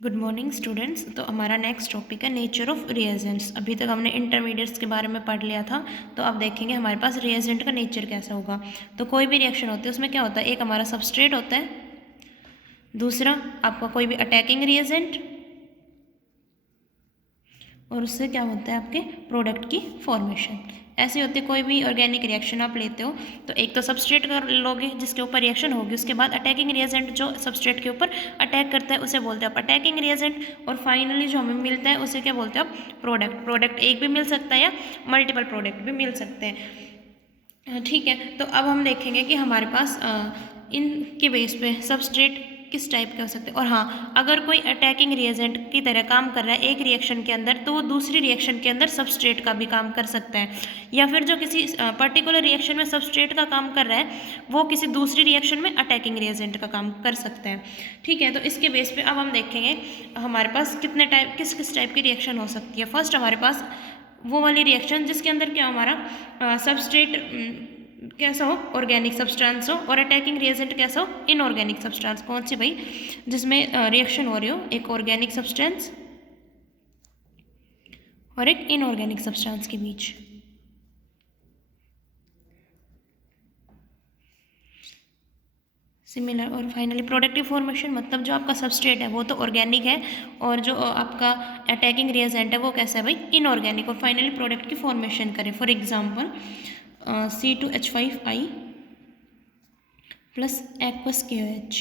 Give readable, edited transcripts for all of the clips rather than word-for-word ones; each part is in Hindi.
Good morning students. तो हमारा नेक्स्ट टॉपिक है नेचर ऑफ रिएजेंट्स। अभी तक हमने इंटरमीडिएट्स के बारे में पढ़ लिया था, तो अब देखेंगे हमारे पास रिएजेंट का नेचर कैसा होगा। तो कोई भी रिएक्शन होती है उसमें क्या होता है, एक हमारा सबस्ट्रेट होता है, दूसरा आपका कोई भी अटैकिंग रिएजेंट, और उससे क्या होता है आपके प्रोडक्ट की फॉर्मेशन। ऐसी होती है कोई भी ऑर्गेनिक रिएक्शन आप लेते हो तो एक तो सबस्ट्रेट कर लोगे जिसके ऊपर रिएक्शन होगी, उसके बाद अटैकिंग रिएजेंट जो सबस्ट्रेट के ऊपर अटैक करता है उसे बोलते हैं आप अटैकिंग रिएजेंट, और फाइनली जो हमें मिलता है उसे क्या बोलते हैं आप प्रोडक्ट। प्रोडक्ट एक भी मिल सकता है या मल्टीपल प्रोडक्ट भी मिल सकते हैं। ठीक है, तो अब हम देखेंगे कि हमारे पास इनके बेस पे सबस्ट्रेट किस टाइप के हो सकते हैं। और हाँ, अगर कोई अटैकिंग रिएजेंट की तरह काम कर रहा है एक रिएक्शन के अंदर, तो वो दूसरी रिएक्शन के अंदर सबस्ट्रेट का भी काम कर सकता है, या फिर जो किसी पर्टिकुलर रिएक्शन में सबस्ट्रेट का काम कर रहा है वो किसी दूसरी रिएक्शन में अटैकिंग रिएजेंट का काम कर सकता है। ठीक है, तो इसके बेस पे अब हम देखेंगे हमारे पास कितने टाइप किस किस टाइप की रिएक्शन हो सकती है। फर्स्ट हमारे पास वो वाली रिएक्शन जिसके अंदर क्या हमारा सबस्ट्रेट कैसा हो, ऑर्गेनिक सब्सटेंस हो, और अटैकिंग रिएजेंट कैसा हो, इनऑर्गेनिक सब्सटेंस। कौन सी भाई, जिसमें रिएक्शन हो रही हो एक ऑर्गेनिक सब्सटेंस और एक इनऑर्गेनिक सब्सटेंस के बीच। सिमिलर। और फाइनली प्रोडक्टिव फॉर्मेशन, मतलब जो आपका सबस्ट्रेट है वो तो ऑर्गेनिक है, और जो आपका अटैकिंग रिएजेंट है वो कैसा है भाई, इनऑर्गेनिक, और फाइनली प्रोडक्ट की फॉर्मेशन करे। For example C2H5I plus aqueous KOH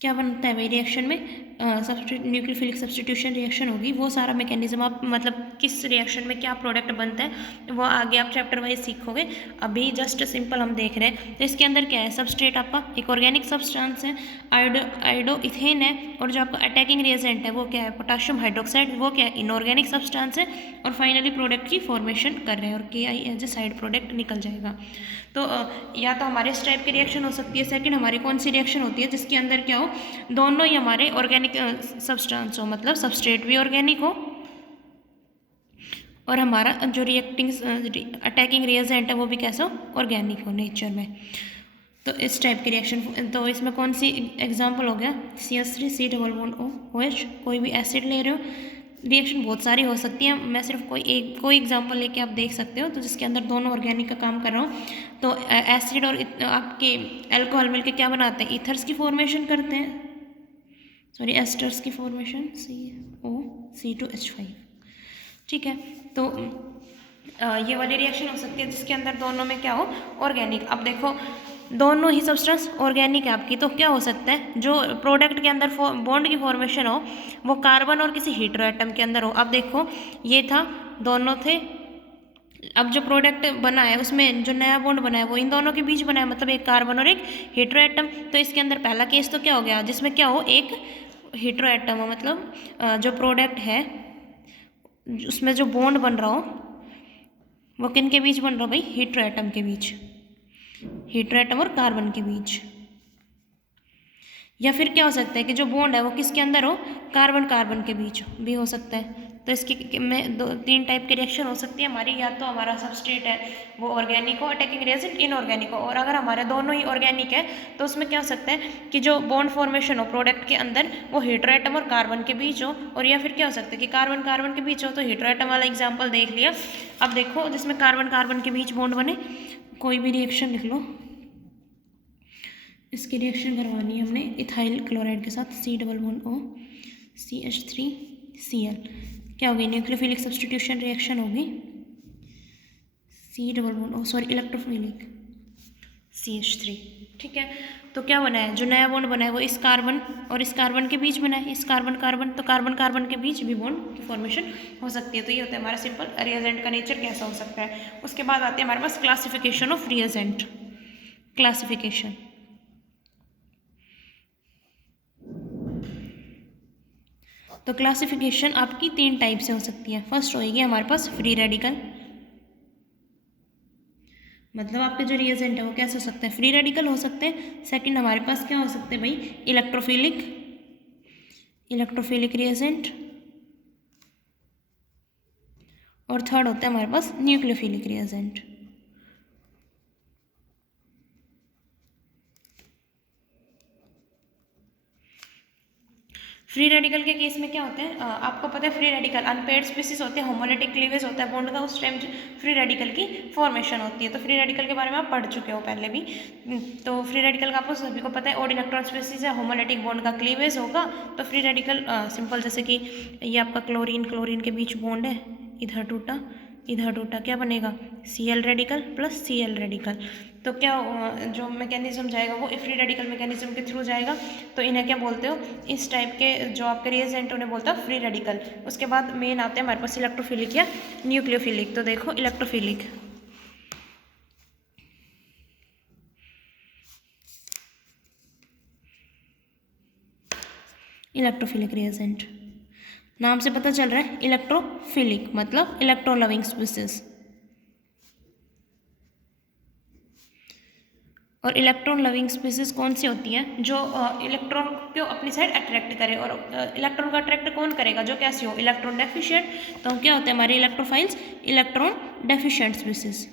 क्या बनता है भाई रिएक्शन में, सब्सटीट्यूट न्यूक्लियोफिलिक सब्सटीट्यूशन रिएक्शन होगी। वो सारा मैकेनिज्म आप मतलब किस रिएक्शन में क्या प्रोडक्ट बनता है वो आगे आप चैप्टर वाइज सीखोगे। अभी जस्ट सिंपल हम देख रहे हैं। तो इसके अंदर क्या है, सबस्ट्रेट आपका एक ऑर्गेनिक सब्सटेंस है, आयोडो इथेन है, और जो आपका अटैकिंग रिएजेंट है वो क्या है, पोटाशियम हाइड्रोक्साइड, वो क्या है, इनऑर्गेनिक सब्सटेंस है, और फाइनली प्रोडक्ट की फॉर्मेशन कर रहे हैं, और KI as a side product निकल जाएगा। तो या तो हमारे इस टाइप की रिएक्शन हो सकती है। सेकंड हमारी कौन सी रिएक्शन होती है जिसके अंदर क्या हो, दोनों ही हमारे ऑर्गेनिक सब्सटेंस हो, मतलब सबस्ट्रेट भी ऑर्गेनिक हो और हमारा जो रिएक्टिंग अटैकिंग रिएजेंट है वो भी कैसा हो, ऑर्गेनिक हो नेचर में। तो इस टाइप की रिएक्शन, तो इसमें कौन सी एग्जांपल हो गया, CH3 COOH, कोई भी एसिड ले रहे हो, रिएक्शन बहुत सारी हो सकती है, मैं सिर्फ कोई एग्जांपल लेके आप देख सकते हो, तो जिसके अंदर दोनों ऑर्गेनिक का काम कर रहा हूँ। तो एसिड और आपके अल्कोहल मिलके क्या बनाते हैं, ईथर्स की फॉर्मेशन करते हैं, सॉरी एस्टर्स की फॉर्मेशन, COC2H5। ठीक है, तो ये वाली रिएक्शन हो सकती है जिसके अंदर दोनों में क्या हो, ऑर्गेनिक। अब देखो दोनों ही सब्सटेंस ऑर्गेनिक है आपकी, तो क्या हो सकता है जो प्रोडक्ट के अंदर बॉन्ड की फॉर्मेशन हो वो कार्बन और किसी हीट्रो एटम के अंदर हो। अब देखो ये था, दोनों थे, अब जो प्रोडक्ट बना है उसमें जो नया बॉन्ड बना है वो इन दोनों के बीच बना है, मतलब एक कार्बन और एक हीट्रो एटम। तो इसके अंदर पहला केस तो क्या हो गया, जिसमें क्या हो, एक हीट्रो एटम हो, मतलब जो प्रोडक्ट है उसमें जो बॉन्ड बन रहा हो वो किन के बीच बन रहा हो भाई, हीट्रो एटम के बीच, हीट्रो एटम और कार्बन के बीच। या फिर क्या हो सकता है कि जो बॉन्ड है वो किसके अंदर हो, कार्बन कार्बन के बीच भी हो सकता है। तो इसकी में तीन टाइप के रिएक्शन हो सकती है हमारी, या तो हमारा सबस्ट्रेट है वो ऑर्गेनिक हो, अटैकिंग रिएजेंट इनऑर्गेनिक हो, और अगर हमारे दोनों ही ऑर्गेनिक है तो उसमें क्या हो सकता है कि जो बॉन्ड फॉर्मेशन हो प्रोडक्ट के अंदर वो हीट्रो एटम और कार्बन के बीच हो, और या फिर क्या हो सकता है कि कार्बन कार्बन के बीच हो, तो हीट्रो एटम वाला एग्जाम्पल देख लिया। अब देखो जिसमें कार्बन कार्बन के बीच बॉन्ड बने, कोई भी रिएक्शन लिख लो, इसकी रिएक्शन करवानी है हमने इथाइल क्लोराइड के साथ, C+CH3Cl, क्या होगी, न्यूक्लियोफिलिक सब्सटीट्यूशन रिएक्शन होगी, इलेक्ट्रोफिलिक CH3। ठीक है, तो क्या बना है, जो नया बॉन्ड बना है वो इस कार्बन और इस कार्बन के बीच बना है, इस कार्बन कार्बन, तो कार्बन कार्बन के बीच भी बॉन्ड की फॉर्मेशन हो सकती है। तो ये होता है हमारा सिंपल रिएजेंट का नेचर कैसा हो सकता है। उसके बाद आते हैं हमारे पास क्लासिफिकेशन ऑफ रिएजेंट। क्लासिफिकेशन, तो क्लासिफिकेशन आपकी तीन टाइप से हो सकती है। फर्स्ट होएगी हमारे पास फ्री रेडिकल, मतलब आपके जो रिएजेंट है वो कैसे हो सकते हैं, फ्री रेडिकल हो सकते हैं। सेकंड हमारे पास क्या हो सकते हैं भाई, इलेक्ट्रोफिलिक, इलेक्ट्रोफिलिक रिएजेंट, और थर्ड होता है हमारे पास न्यूक्लियोफिलिक रिएजेंट। फ्री रेडिकल के केस में क्या होता है, आपको पता है फ्री रेडिकल अनपेयर्ड स्पीसीज होते हैं, होमोलिटिक क्लीवेज होता है बॉन्ड का, उस टाइम फ्री रेडिकल की फॉर्मेशन होती है। तो फ्री रेडिकल के बारे में आप पढ़ चुके हो पहले भी। तो फ्री रेडिकल का आपको सभी को पता है, ओड इलेक्ट्रॉन स्पीसीज है, होमोलिटिक बॉन्ड का क्लीवेज होगा। तो फ्री रेडिकल सिंपल, जैसे कि ये आपका क्लोरीन क्लोरीन के बीच बॉन्ड है, इधर टूटा, क्या बनेगा, Cl radical plus Cl radical. तो क्या जो मैकेनिज्म जाएगा वो फ्री रेडिकल मैकेनिज्म के थ्रू जाएगा। तो इन्हें क्या बोलते हो, इस टाइप के जो आपके रिएजेंट उन्हें बोलते हो फ्री रेडिकल। उसके बाद मेन आते हैं हमारे पास इलेक्ट्रोफिलिक या न्यूक्लियोफिलिक। तो देखो इलेक्ट्रोफिलिक, इलेक्ट्रोफिलिक रिएजेंट नाम से पता चल रहा है, इलेक्ट्रोफिलिक मतलब इलेक्ट्रो लविंग स्पीसीज। और इलेक्ट्रॉन लविंग स्पीसीज कौन सी होती हैं, जो इलेक्ट्रॉन को अपनी साइड अट्रैक्ट करे। और इलेक्ट्रॉन को अट्रैक्ट कौन करेगा, जो कैसी हो, इलेक्ट्रॉन डेफिशिएंट। तो क्या होते हैं हमारे इलेक्ट्रोफाइल्स, इलेक्ट्रॉन डेफिशिएंट स्पीसीज।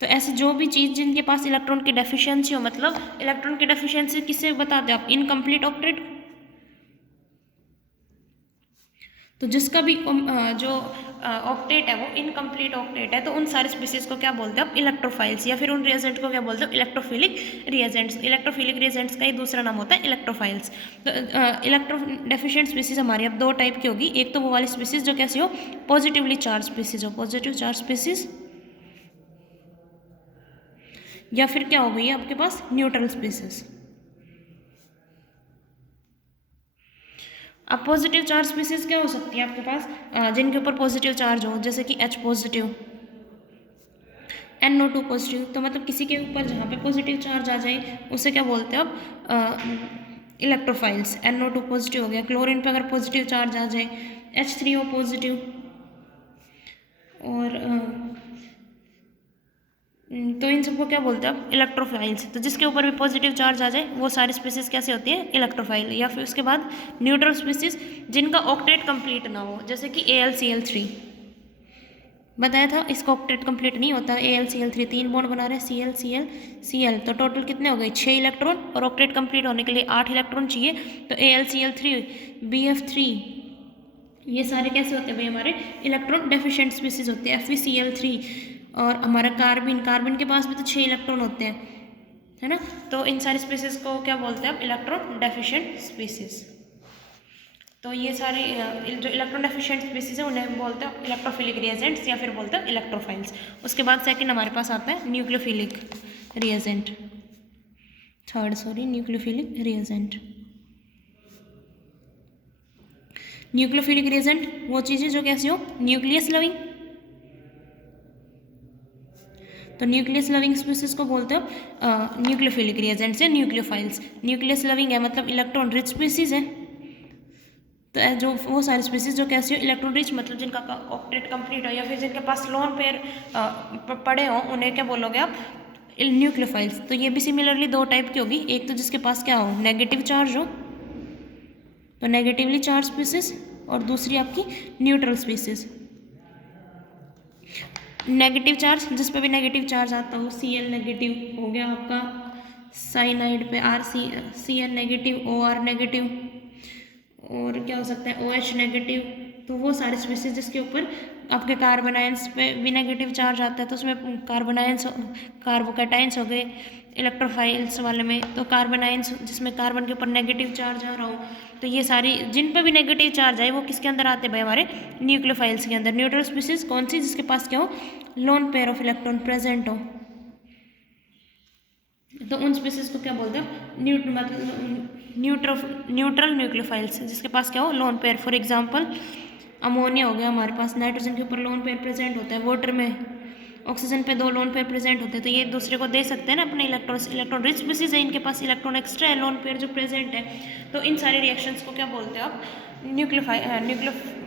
तो ऐसे जो भी चीज़ जिनके पास इलेक्ट्रॉन की डेफिशिएंसी हो, मतलब इलेक्ट्रॉन की डेफिशिएंसी किससे बताते हो आप, इनकम्प्लीट ऑक्टेट। तो जिसका भी जो ऑक्टेट है वो इनकम्प्लीट ऑक्टेट है, तो उन सारे स्पीसीज को क्या बोलते हैं आप, इलेक्ट्रोफाइल्स। या फिर उन रिएजेंट को क्या बोलते हो, इलेक्ट्रोफिलिक रिएजेंट्स। इलेक्ट्रोफिलिक रिएजेंट्स का ही दूसरा नाम होता है इलेक्ट्रोफाइल्स। तो इलेक्ट्रो डेफिशिएंट स्पीसीज हमारी अब दो टाइप की होगी। एक तो वो वाली स्पीसीज जो कैसी हो, पॉजिटिवली चार्ज स्पीसीज हो, पॉजिटिव चार्ज स्पीसीज। या फिर क्या हो गई है आपके पास, न्यूट्रल स्पीसीज। अब पॉजिटिव चार्ज स्पीसीज क्या हो सकती है आपके पास, जिनके ऊपर पॉजिटिव चार्ज हो, जैसे कि H पॉजिटिव, NO2 पॉजिटिव। तो मतलब किसी के ऊपर जहाँ पे पॉजिटिव चार्ज आ जाए उसे क्या बोलते हैं आप, इलेक्ट्रोफाइल्स। NO2 पॉजिटिव हो गया। क्लोरीन पे अगर पॉजिटिव चार्ज आ जाए, H3O पॉजिटिव। और तो इन सबको क्या बोलते हैं आप, इलेक्ट्रोफाइल्स। तो जिसके ऊपर भी पॉजिटिव चार्ज आ जाए वो सारी स्पीसीज कैसे होती है, इलेक्ट्रोफाइल। या फिर उसके बाद न्यूट्रल स्पीसीज, जिनका ऑक्टेट कंप्लीट ना हो, जैसे कि AlCl3 बताया था, इसका ऑक्टेट कंप्लीट नहीं होता। AlCl3 तीन बॉन्ड बना रहे हैं, ClClCl। तो टोटल कितने हो गए, 6 इलेक्ट्रॉन। और ऑक्टेट कंप्लीट होने के लिए 8 इलेक्ट्रॉन चाहिए। तो AlCl3 BF3, ये सारे कैसे होते हैं भाई, हमारे इलेक्ट्रॉन डेफिशिएंट स्पीसीज होते हैं। FeCl3। और हमारा कार्बन के पास भी तो 6 इलेक्ट्रॉन होते हैं, है ना। तो इन सारी स्पीसीज को क्या बोलते हैं आप, इलेक्ट्रॉन डेफिशिएंट स्पीसीज। तो ये सारे जो इलेक्ट्रॉन डेफिशिएंट स्पीसीज है उन्हें बोलते हैं इलेक्ट्रोफिलिक रिएजेंट्स, या फिर बोलते हैं इलेक्ट्रोफाइल्स। उसके बाद सेकंड हमारे पास आता है nucleophilic reagent, nucleophilic reagent. Nucleophilic reagent वो चीज़ें जो कैसी हो, न्यूक्लियस लविंग। तो न्यूक्लियस लविंग स्पीसीज को बोलते हो न्यूक्लियोफिलिक रिएजेंट्स या न्यूक्लियोफाइल्स। न्यूक्लियस लविंग है मतलब इलेक्ट्रॉन रिच स्पीसीज है। तो जो वो सारी स्पीसीज जो कैसी हो, इलेक्ट्रॉन रिच मतलब जिनका ऑक्टेट कंप्लीट हो, या फिर जिनके पास लोन पेयर पड़े हों, उन्हें क्या बोलोगे आप, न्यूक्लियोफाइल्स। तो ये भी सिमिलरली दो टाइप की होगी। एक तो जिसके पास क्या हो, नेगेटिव चार्ज हो, तो नेगेटिवली चार्ज स्पीसीज। और दूसरी आपकी न्यूट्रल स्पीसीज। नेगेटिव चार्ज, जिस पे भी नेगेटिव चार्ज आता हो, Cl नेगेटिव हो गया आपका, साइनाइड पे Cn नेगेटिव, OR नेगेटिव, और क्या हो सकता है OH नेगेटिव। तो वो सारे स्पीसीज जिसके ऊपर आपके कार्बन आयंस पे भी नेगेटिव चार्ज आता है, तो उसमें कार्बन आयंस, कार्बोकैटायंस हो गए इलेक्ट्रोफाइल्स वाले में। तो कार्बन आयंस जिसमें कार्बन के ऊपर नेगेटिव चार्ज आ रहा हो, तो ये सारी जिन पे भी नेगेटिव चार्ज आए वो किसके अंदर आते हैं भाई, हमारे न्यूक्लियोफाइल्स के अंदर। न्यूट्रल स्पीसीज कौन सी, जिसके पास क्या हो, lone pair of electron present हो। तो उन स्पीसीज को क्या बोलते हैं, न्यूट्रल न्यूक्लियोफाइल्स, जिसके पास क्या हो, lone pair. For example ammonia हो गया हमारे पास, नाइट्रोजन के ऊपर लोन पेयर प्रेजेंट होता है, वाटर में ऑक्सीजन पे 2 लोन पेयर प्रेजेंट होते हैं। तो ये एक दूसरे को दे सकते हैं ना अपने इलेक्ट्रॉन रिच स्पीसीज है, इनके पास इलेक्ट्रॉन एक्स्ट्रा है, लोन पेयर जो प्रेजेंट है। तो इन सारे रिएक्शंस को क्या बोलते हैं आप,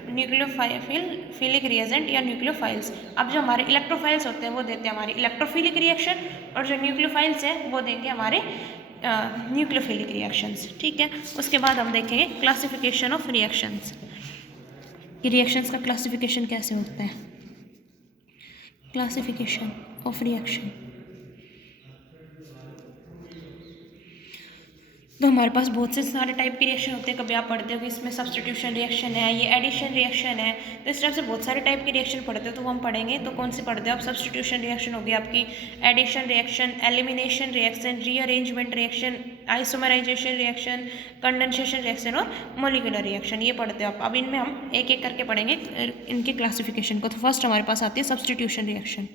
न्यूक्लियोफिलिक रिएजेंट या न्यूक्लियोफाइल्स। अब जो हमारे इलेक्ट्रोफाइल्स होते हैं वो देते हैं हमारे इलेक्ट्रोफिलिक रिएक्शन, और जो न्यूक्लियोफाइल्स हैं वो देंगे हमारे न्यूक्लियोफिलिक रिएक्शंस। ठीक है। उसके बाद हम देखेंगे क्लासिफिकेशन ऑफ रिएक्शंस, कि रिएक्शंस का क्लासिफिकेशन कैसे होता है। Classification of reaction. तो हमारे पास बहुत से सारे टाइप के रिएक्शन होते हैं। कभी आप पढ़ते हो कि इसमें सब्स्टिट्यूशन रिएक्शन है, ये एडिशन रिएक्शन है, तो इस टाइप से बहुत सारे टाइप के रिएक्शन पढ़ते हो। तो वो हम पढ़ेंगे। तो कौन से पढ़ते हो आप? सब्स्टिट्यूशन रिएक्शन होगी आपकी, addition reaction, elimination reaction, rearrangement reaction, isomerisation reaction, condensation reaction और मोलिकुलर रिएक्शन, ये पढ़ते हो आप। अब इनमें हम एक एक करके पढ़ेंगे इनके क्लासिफिकेशन को। तो फर्स्ट हमारे पास आती है सब्स्टिट्यूशन रिएक्शन।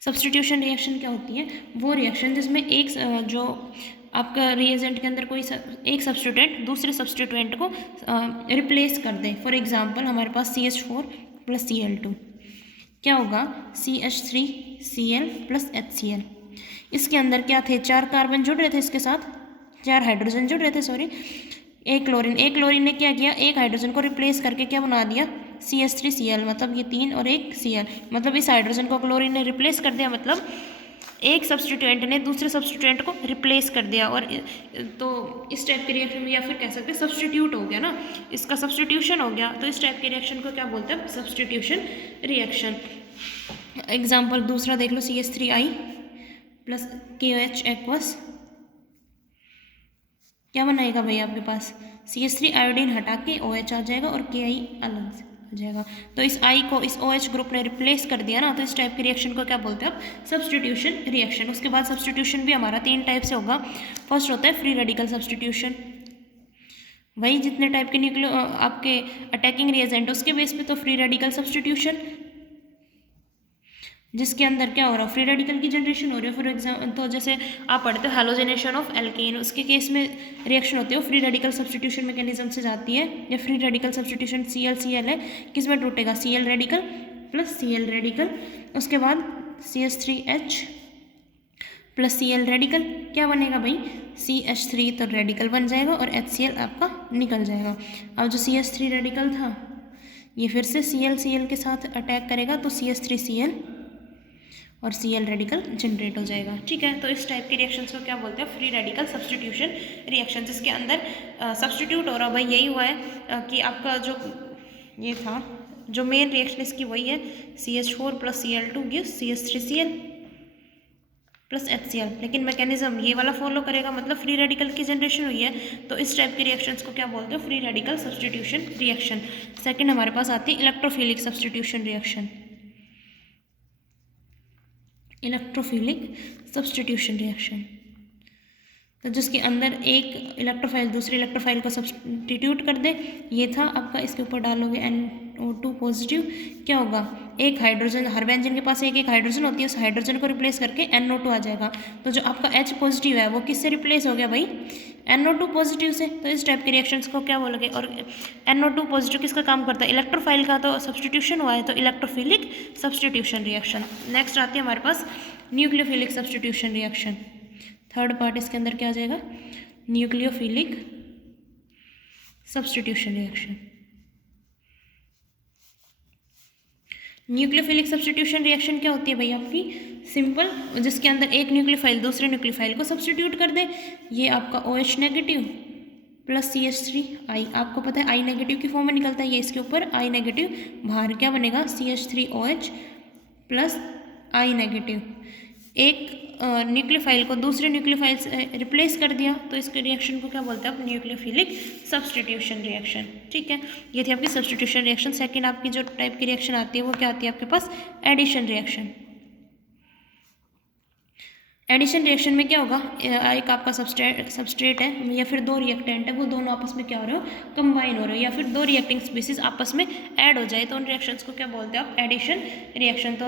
सब्स्टिट्यूशन रिएक्शन क्या होती है? वो रिएक्शन जिसमें एक जो आपका रिएजेंट के अंदर कोई एक सब्स्टिट्यूएंट दूसरे सब्स्टिट्यूएंट को रिप्लेस कर दे। फॉर एग्जांपल हमारे पास CH4 + Cl2, क्या होगा? CH3Cl + HCl। इसके अंदर क्या थे? 4 कार्बन जुड़ रहे थे, इसके साथ 4 हाइड्रोजन जुड़ रहे थे, सॉरी, एक क्लोरीन ने क्या किया? एक हाइड्रोजन को रिप्लेस करके क्या बना दिया? CH3Cl, मतलब ये 3 और एक Cl, मतलब इस हाइड्रोजन को क्लोरीन ने रिप्लेस कर दिया, मतलब एक सब्स्टिट्यूएंट ने दूसरे सब्स्टिट्यूएंट को रिप्लेस कर दिया। और तो इस टाइप के रिएक्शन में, या फिर कह सकते हैं सब्स्टिट्यूट हो गया ना, इसका सब्स्टिट्यूशन हो गया। तो इस टाइप के रिएक्शन को क्या बोलते हैं? Substitution reaction. एग्जाम्पल दूसरा देख लो, CH3I + KOH एक्वस, क्या बनाएगा भाई आपके पास? CH3 आयोडीन हटा के OH आ जाएगा और KI अलग से आ जाएगा। तो इस I को इस OH ग्रुप ने रिप्लेस कर दिया ना, तो इस टाइप के रिएक्शन को क्या बोलते हैं आप? Substitution reaction. उसके बाद सब्स्टिट्यूशन भी हमारा 3 टाइप से होगा। फर्स्ट होता है फ्री रेडिकल सब्स्टिट्यूशन, वही जितने टाइप के न्यूक्लियो आपके अटैकिंग रिएजेंट उसके बेस पे, तो फ्री रेडिकल सब्स्टिट्यूशन, जिसके अंदर क्या हो रहा है? फ्री रेडिकल की जनरेशन हो रही है। फॉर एग्जाम्पल, तो जैसे आप पढ़ते हो हैलोजेनेशन ऑफ एल्केन, उसके केस में रिएक्शन होती है, वो फ्री रेडिकल सब्स्टिट्यूशन मैकेनिज्म से जाती है। या फ्री रेडिकल सब्स्टिट्यूशन CL है, किस में टूटेगा? Cl रेडिकल + Cl रेडिकल, उसके बाद CH3H + Cl रेडिकल, क्या बनेगा भाई? CH3 तो रेडिकल बन जाएगा और HCl आपका निकल जाएगा। अब जो CH3 रेडिकल था ये फिर से Cl के साथ अटैक करेगा, तो CH3Cl और Cl रेडिकल जनरेट हो जाएगा। ठीक है, तो इस टाइप के रिएक्शंस को क्या बोलते हैं? फ्री रेडिकल सब्स्टिट्यूशन रिएक्शन, जिसके अंदर सब्स्टिट्यूट हो रहा भाई यही हुआ है कि आपका जो ये था, जो मेन रिएक्शन इसकी वही है, CH4 + Cl2 gives CH3Cl + HCl, लेकिन मैकेनिज्म ये वाला फॉलो करेगा, मतलब फ्री रेडिकल की जनरेशन हुई है। तो इस टाइप के रिएक्शंस को क्या बोलते हैं? Free radical substitution reaction. Second हमारे पास आती है electrophilic substitution reaction. Electrophilic substitution reaction, तो जिसके अंदर एक इलेक्ट्रोफाइल दूसरे इलेक्ट्रोफाइल को सब्स्टिट्यूट कर दे। ये था आपका, इसके ऊपर डालोगे NO2 पॉजिटिव, क्या होगा? एक हाइड्रोजन, हर बेंजीन के पास एक एक हाइड्रोजन होती है, उस हाइड्रोजन को रिप्लेस करके NO2 आ जाएगा। तो जो आपका H पॉजिटिव है वो किससे रिप्लेस हो गया भाई? NO2 पॉजिटिव से। तो इस टाइप के रिएक्शंस को क्या बोलोगे? और NO2 पॉजिटिव किसका काम करता है? इलेक्ट्रोफाइल का, तो सब्स्टिट्यूशन हुआ है, तो इलेक्ट्रोफिलिक सब्स्टिट्यूशन रिएक्शन। नेक्स्ट आती है हमारे पास nucleophilic substitution reaction. Third part इसके अंदर क्या आ जाएगा? Nucleophilic substitution reaction. Nucleophilic substitution reaction क्या होती है भाई आपकी? सिंपल, जिसके अंदर एक न्यूक्लियोफाइल दूसरे न्यूक्लियोफाइल को सब्स्टिट्यूट कर दे। ये आपका OH नेगेटिव + CH3I, आपको पता है I नेगेटिव की फॉर्म में निकलता है, ये इसके ऊपर I नेगेटिव, बाहर क्या बनेगा? CH3OH + I negative. एक न्यूक्लियोफाइल को दूसरे न्यूक्लियोफाइल से रिप्लेस कर दिया, तो इसके रिएक्शन को क्या बोलते हैं आप? Nucleophilic substitution reaction. ठीक है, ये थी आपकी सब्स्टिट्यूशन रिएक्शन। सेकंड आपकी जो टाइप की रिएक्शन आती है वो क्या आती है आपके पास? Addition reaction. एडिशन रिएक्शन में क्या होगा? एक आपका सबस्ट्रेट है या फिर 2 रिएक्टेंट है, वो दोनों आपस में क्या हो रहे हो? कंबाइन हो रहे हो, या फिर 2 रिएक्टिंग स्पीसीज आपस में ऐड हो जाए, तो उन रिएक्शंस को क्या बोलते हैं आप? Addition reaction. तो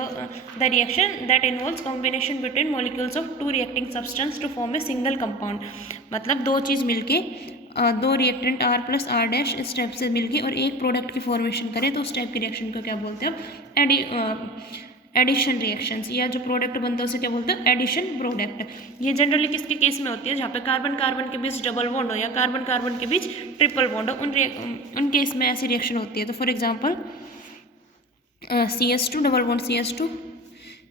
the reaction that involves combination between molecules of 2 reacting substance to form a single compound, मतलब 2 चीज़ मिलके 2 रिएक्टेंट R + R' इस टाइप से मिलके और एक प्रोडक्ट की फॉर्मेशन करे, तो उस टाइप की रिएक्शन को क्या बोलते हैं आप? Addition reactions. या जो प्रोडक्ट बनता है उसे क्या बोलते हैं? Addition product. ये जनरली किसके केस में होती है? जहाँ पे कार्बन कार्बन के बीच डबल बॉन्ड हो या कार्बन कार्बन के बीच ट्रिपल बॉन्ड हो, उन केस में ऐसी रिएक्शन होती है। तो for example CH2 double bond CH2,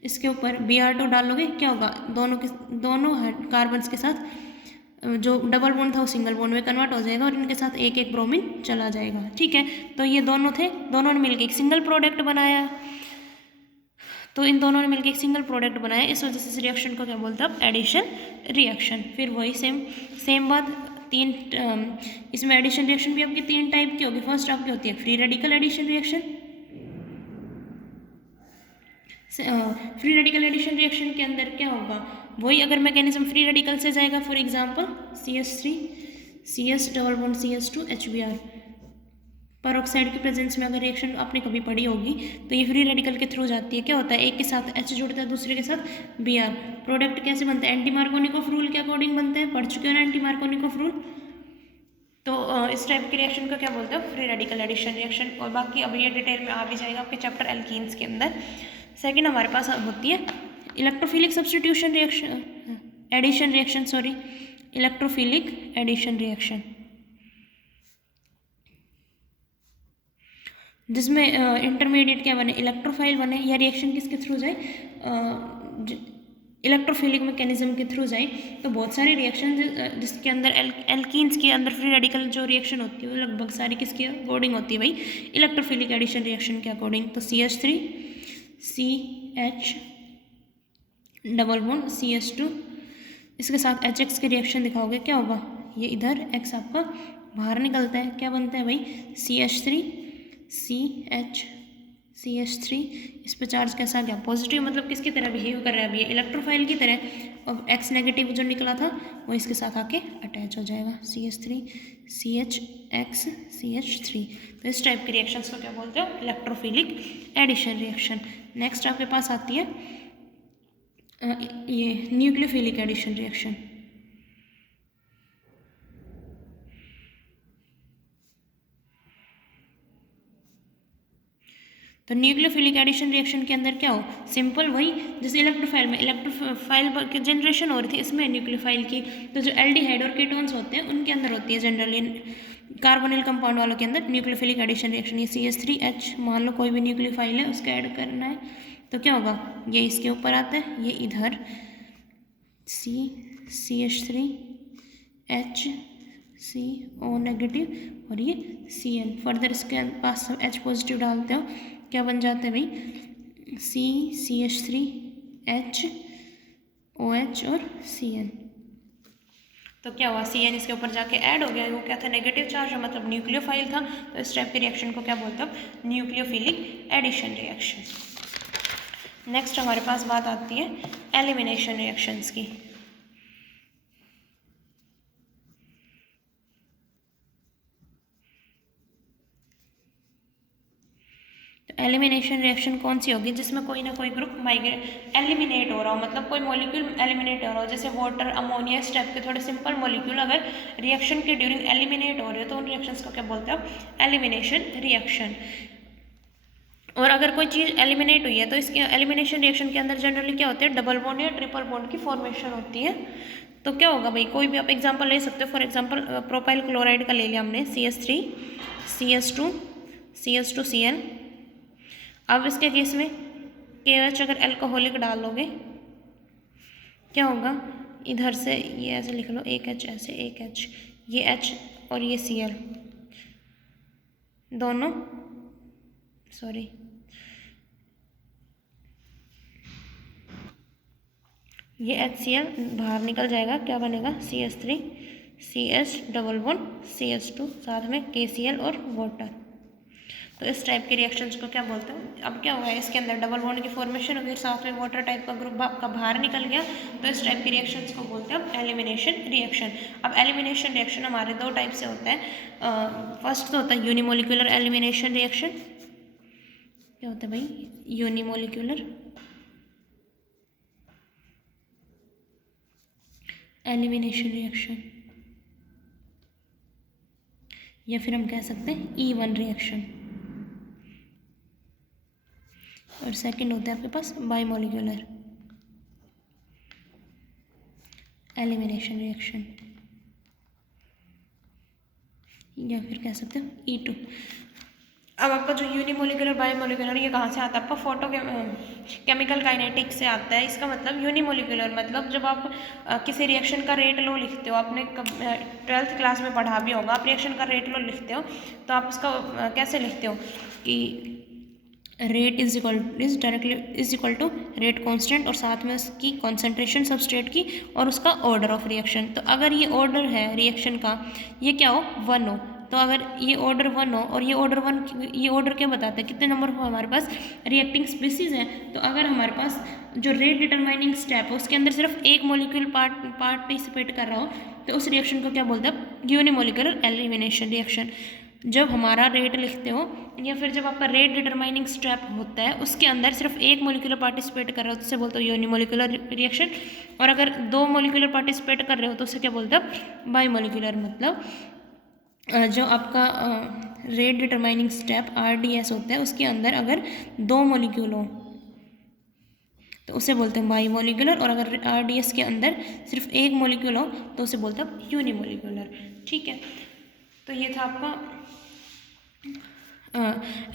इसके ऊपर Br2 डालोगे, क्या होगा? दोनों कार्बन्स के साथ जो डबल बॉन्ड था वो सिंगल बॉन्ड में कन्वर्ट हो जाएगा और इनके साथ एक एक ब्रोमीन चला जाएगा। ठीक है, तो ये दोनों थे, दोनों ने मिलकर एक सिंगल प्रोडक्ट बनाया। तो इन दोनों ने मिलकर एक सिंगल प्रोडक्ट बनाया, इस वजह से इस रिएक्शन को क्या बोलते हैं, एडिशन रिएक्शन। फिर वही सेम बात तीन, इसमें एडिशन रिएक्शन भी आपकी तीन टाइप की होगी। फर्स्ट आपकी होती है free radical addition reaction. Free radical addition reaction के अंदर क्या होगा, वही अगर मैकेनिज्म फ्री रेडिकल से जाएगा, for example CH3 CS double bond CS2 HBr, peroxide की प्रेजेंस में अगर रिएक्शन आपने कभी पढ़ी होगी तो ये फ्री रेडिकल के थ्रू जाती है। क्या होता है, एक के साथ H जुड़ता है, दूसरे के साथ Br। प्रोडक्ट कैसे बनता है, एंटी मार्कोनिकोव रूल के अकॉर्डिंग बनते हैं, पढ़ चुके हो ना एंटी मार्कोनिकोव रूल। तो इस टाइप के रिएक्शन को क्या बोलते हैं, फ्री रेडिकल एडिशन रिएक्शन। और बाकी अब ये डिटेल में आ भी जाएगा आपके चैप्टर एल्कीन्स के अंदर। सेकेंड हमारे पास होती है electrophilic substitution reaction, addition reaction, sorry electrophilic addition reaction, जिसमें इंटरमीडिएट क्या बने, इलेक्ट्रोफाइल बने। यह रिएक्शन किसके थ्रू जाए, इलेक्ट्रोफिलिक मैकेनिज्म के थ्रू जाए। तो बहुत सारे रिएक्शन जिसके अंदर एल्कीन्स के अंदर फ्री रेडिकल जो रिएक्शन होती है वो लगभग सारी किसके अकॉर्डिंग होती है भाई, इलेक्ट्रोफिलिक एडिशन रिएक्शन के अकॉर्डिंग। तो CH3 CH double bond CS2, इसके साथ HX के रिएक्शन दिखाओगे, क्या होगा, ये इधर X आपका बाहर निकलता है, क्या बनता है भाई, CH3 CH3, इस पर चार्ज कैसा गया, पॉजिटिव, मतलब किसकी तरह बिहेव कर रहा है अभी, इलेक्ट्रोफाइल की तरह। और X नेगेटिव जो निकला था वो इसके साथ आके अटैच हो जाएगा, CH3 CHX CH3। तो इस टाइप के रिएक्शंस को क्या बोलते हो, इलेक्ट्रोफिलिक एडिशन रिएक्शन। नेक्स्ट आपके पास आती है ये न्यूक्लियोफिलिक एडिशन रिएक्शन। तो न्यूक्लियोफिलिक एडिशन रिएक्शन के अंदर क्या हो, सिंपल वही जैसे इलेक्ट्रोफाइल में इलेक्ट्रोफाइल की जनरेशन हो रही थी, इसमें न्यूक्लियोफाइल की। तो जो एल्डिहाइड और कीटोन्स होते हैं उनके अंदर होती है जनरली, कार्बोनिल कंपाउंड वालों के अंदर न्यूक्लियोफिलिक एडिशन रिएक्शन। ये CH3H मान लो कोई भी न्यूक्लियोफाइल है, उसका ऐड करना है, तो क्या होगा, ये इसके ऊपर आता है, ये इधर CH3H CO नेगेटिव और ये Cn। फर्दर इसके पास H पॉजिटिव डालते हो, क्या बन जाता है भाई, CH3H OH और Cn। तो क्या हुआ, Cn इसके ऊपर जाके ऐड हो गया, वो क्या था, नेगेटिव चार्ज, मतलब न्यूक्लियोफाइल था। तो इस टाइप के रिएक्शन को क्या बोलते हैं, न्यूक्लियोफिलिक एडिशन रिएक्शन। नेक्स्ट हमारे पास बात आती है एलिमिनेशन रिएक्शंस की। एलिमिनेशन रिएक्शन कौन सी होगी, जिसमें कोई ना कोई ग्रुप एलिमिनेट हो रहा हो, मतलब कोई मॉलिक्यूल एलिमिनेट हो रहा हो, जैसे वाटर, अमोनिया, इस टाइप के थोड़े सिंपल मॉलिक्यूल अगर रिएक्शन के ड्यूरिंग एलिमिनेट हो रहे हो तो उन रिएक्शंस को क्या बोलते हैं, एलिमिनेशन रिएक्शन। और अगर कोई चीज़ एलिमिनेट हुई है तो इसके एलिमिनेशन रिएक्शन के अंदर जनरली क्या होते हैं, डबल बॉन्ड या ट्रिपल बॉन्ड की फॉर्मेशन होती है। तो क्या होगा भाई, कोई भी आप एग्जांपल ले सकते हो। फॉर एग्जांपल प्रोपाइल क्लोराइड का ले लिया हमने, CH3 CS2 Cn। अब इसके केस में KOH अगर एल्कोहलिक डालोगे क्या होगा, इधर से ये ऐसे लिख लो, एक H ऐसे, एक H, ये H और ये Cl दोनों, सॉरी ये HCl बाहर निकल जाएगा, क्या बनेगा, CH3 CS double bond CS2, साथ में KCl और वाटर। तो इस टाइप के रिएक्शंस को क्या बोलते हैं। अब क्या हुआ है, इसके अंदर डबल बॉन्ड की फॉर्मेशन होगी, साथ में वाटर टाइप का ग्रुप आपका बाहर निकल गया, तो इस टाइप के रिएक्शंस को बोलते हैं अब एलिमिनेशन रिएक्शन। अब एलिमिनेशन रिएक्शन हमारे दो टाइप से होता है। फर्स्ट तो होता है यूनिमोलिकुलर एलिमिनेशन रिएक्शन। क्या होता है भाई, यूनिमोलिकुलर एलिमिनेशन रिएक्शन, या फिर हम कह सकते हैं E1 रिएक्शन। और सेकंड होता है आपके पास बाइमोलिकुलर एलिमिनेशन रिएक्शन, या फिर कह सकते हैं E2। अब आपका जो यूनिमोलिकुलर बायोमोलिकुलर ये कहाँ से आता है, आपका फोटो केमिकल काइनेटिक्स से आता है। इसका मतलब यूनिमोलिकुलर मतलब जब आप किसी रिएक्शन का रेट लो लिखते हो, आपने 12th क्लास में पढ़ा भी होगा, आप रिएक्शन का रेट लो लिखते हो तो आप उसका कैसे लिखते हो कि rate is directly is equal to rate constant और साथ में उसकी कॉन्सेंट्रेशन सबस्ट्रेट की और उसका ऑर्डर ऑफ रिएक्शन। तो अगर ये ऑर्डर है रिएक्शन का, ये क्या हो 1 हो, तो अगर ये ऑर्डर 1 हो और ये ऑर्डर क्या बताता है कितने नंबर हो हमारे पास रिएक्टिंग स्पीसीज हैं। तो अगर हमारे पास जो रेट डिटरमाइनिंग स्टेप है उसके अंदर सिर्फ एक मॉलिक्यूल पार्टिसिपेट कर रहा हो तो उस रिएक्शन को क्या बोलते हैं, यूनिमोलिकुलर एलिमिनेशन रिएक्शन। जब हमारा रेट लिखते हो या फिर जब आपका रेट डिटरमाइनिंग स्टेप होता है उसके अंदर सिर्फ एक मॉलिक्यूलर पार्टिसिपेट कर रहा हो तो उसे बोलते हो यूनिमोलिकुलर रिएक्शन। और अगर 2 मॉलिक्यूलर पार्टिसिपेट कर रहे हो तो उसे क्या बोलते हैं, बाईमोलिकुलर। मतलब जो आपका रेट डिटरमाइनिंग स्टेप RDS होता है उसके अंदर अगर 2 मॉलिक्यूल हो तो उसे बोलते हैं बाईमोलिकुलर, और अगर RDS के अंदर सिर्फ एक मॉलिक्यूल हो तो उसे बोलते हैं यूनिमोलिकुलर। ठीक है, तो ये था आपका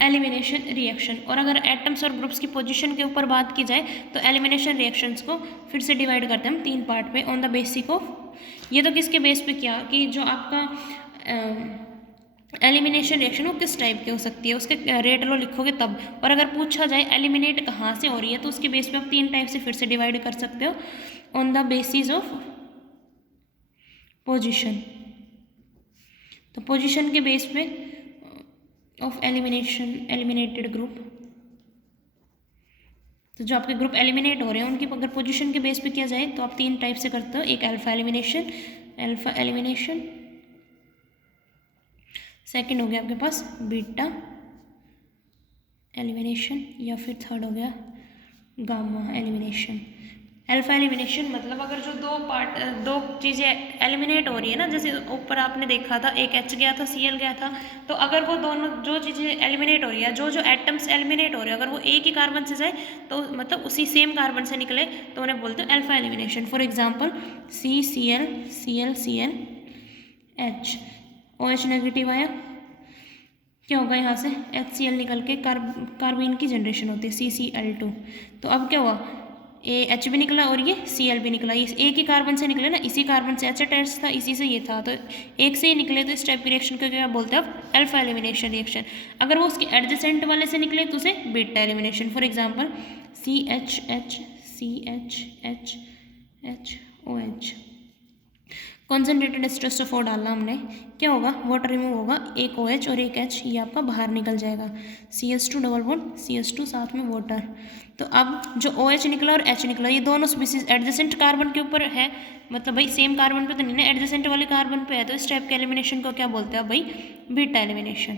एलिमिनेशन रिएक्शन। और अगर एटम्स और ग्रुप्स की पोजीशन के ऊपर बात की जाए तो एलिमिनेशन रिएक्शंस को फिर से डिवाइड करते हैं हम 3 पार्ट पे ऑन द बेसिक ऑफ, ये तो किसके बेस पे किया कि जो आपका एलिमिनेशन रिएक्शन वो किस टाइप की हो सकती है उसके रेट लो लिखोगे तब। और अगर पूछा जाए एलिमिनेट कहाँ से हो रही है तो उसके बेस पे आप 3 टाइप से फिर से डिवाइड कर सकते हो on the basis of position. तो पोजीशन के बेस पे ऑफ एलिमिनेटेड ग्रुप, तो जो आपके ग्रुप एलिमिनेट हो रहे हैं उनकी अगर पोजीशन के बेस पे किया जाए तो आप 3 टाइप से करते हो, एक अल्फा एलिमिनेशन, सेकंड हो गया आपके पास बीटा एलिमिनेशन, या फिर थर्ड हो गया गामा एलिमिनेशन। अल्फा एलिमिनेशन मतलब अगर जो 2 चीज़ें एलिमिनेट हो रही है ना, जैसे ऊपर आपने देखा था एक H गया था Cl गया था, तो अगर वो दोनों जो चीज़ें एलिमिनेट हो रही है, जो एटम्स एलिमिनेट हो रहे हैं अगर वो एक ही कार्बन से जाए तो मतलब उसी सेम कार्बन से निकले तो उन्हें बोलते हैं alpha elimination. For example CCl H, OH negative आया, क्या होगा यहाँ से HCl निकल के कार्बीन की जनरेशन होती है CCl2। तो अब क्या हुआ, H भी निकला और ये Cl भी निकला, ये एक ही कार्बन से निकले ना, इसी कार्बन से H अटैच था, इसी से ये था, तो एक से ही निकले तो इस टाइप की रिएक्शन को क्या बोलते हैं अब अल्फा एलिमिनेशन रिएक्शन। अगर वो उसके एडजेसेंट वाले से निकले तो उसे beta elimination. For example CHOH concentrated H2SO4 डालना हमने, क्या होगा वाटर रिमूव होगा, एक OH और एक H ये आपका बाहर निकल जाएगा, CH2 डबल बॉन्ड CH2 साथ में वाटर। तो अब जो OH निकला और H निकला ये दोनों स्पीसीज एडजेसेंट कार्बन के ऊपर है, मतलब भाई सेम कार्बन पे तो नहीं ना, एडजेसेंट वाले कार्बन पे है, तो इस टाइप के एलिमिनेशन को क्या बोलते हैं भाई, बीटा एलिमिनेशन।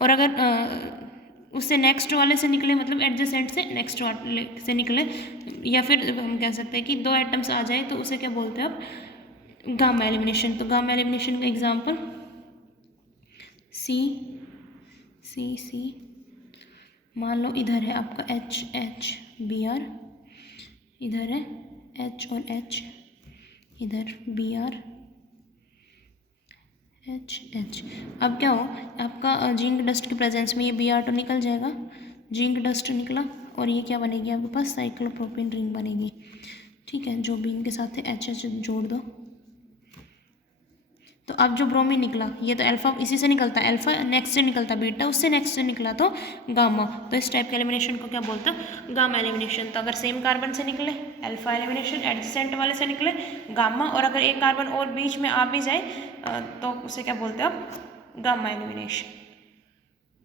और अगर उससे नेक्स्ट वाले से निकले मतलब एडजेसेंट से नेक्स्ट वाले से निकले, या फिर हम कह सकते हैं कि 2 एटम्स आ जाए तो उसे क्या बोलते हैं अब गामा एलिमिनेशन। तो गामा एलिमिनेशन का एग्जांपल C मान लो इधर है आपका H Br, इधर है H और H, इधर Br H। अब क्या हो आपका जिंक डस्ट की प्रेजेंस में ये Br तो निकल जाएगा, जिंक डस्ट निकला और ये क्या बनेगी आपके पास साइक्लोप्रोपेन रिंग बनेगी। ठीक है, जो भी इनके साथ है H जोड़ दो। तो अब जो ब्रोमीन निकला ये तो अल्फा इसी से निकलता है, अल्फा नेक्स्ट से निकलता बीटा, उससे नेक्स्ट से निकला तो गामा, तो इस टाइप के एलिमिनेशन को क्या बोलते हैं गामा एलिमिनेशन। तो अगर सेम कार्बन से निकले अल्फा एलिमिनेशन, एडजेसेंट वाले से निकले गामा, और अगर एक कार्बन और बीच में आ भी जाए तो उसे क्या बोलते हैं अब गामा एलिमिनेशन।